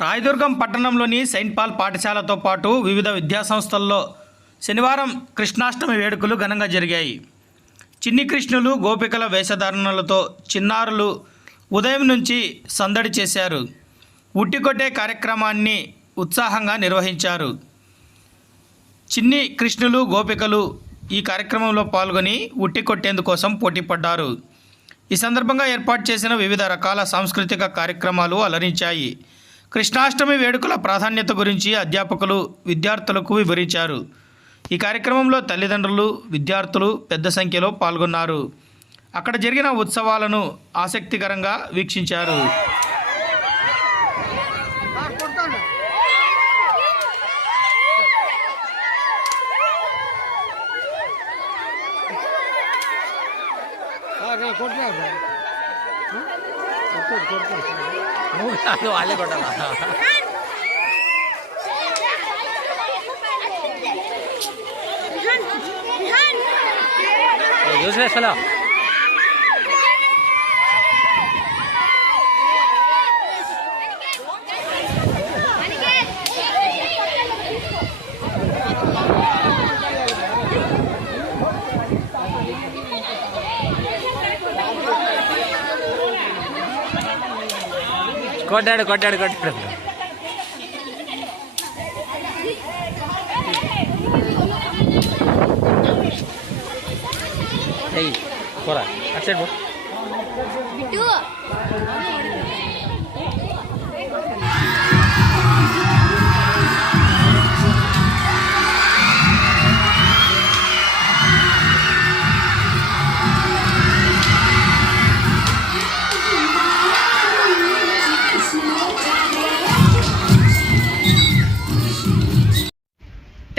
రాయదుర్గం పట్టణంలోని Saint Paul పాఠశాలతో పాటు వివిధ విద్యాసంస్థల్లో శనివారం కృష్ణాష్టమి వేడుకలు ఘనంగా జరిగాయి. చిన్ని కృష్ణులు గోపికల వేషధారణలతో చిన్నారులు ఉదయం నుంచి సందడి చేశారు. ఉట్టికొట్టే కార్యక్రమాన్ని ఉత్సాహంగా నిర్వహించారు. చిన్ని కృష్ణులు గోపికలు ఈ కార్యక్రమంలో పాల్గొని ఉట్టి కొట్టేందుకోసం పోటీపడ్డారు. ఈ సందర్భంగా ఏర్పాటు చేసిన వివిధ రకాల సాంస్కృతిక కార్యక్రమాలు అలరించాయి. కృష్ణాష్టమి వేడుకల ప్రాధాన్యత గురించి అధ్యాపకులు విద్యార్థులకు వివరించారు. ఈ కార్యక్రమంలో తల్లిదండ్రులు విద్యార్థులు పెద్ద సంఖ్యలో పాల్గొన్నారు. అక్కడ జరిగిన ఉత్సవాలను ఆసక్తికరంగా వీక్షించారు. అది వాళ్ళే కొట్టాలా యూస్లెస్ ఫెలో కొట్టాడు కొట్టాడు కొట్టాడు. ఏయ్ పోరా. అటు సైడ్ పో.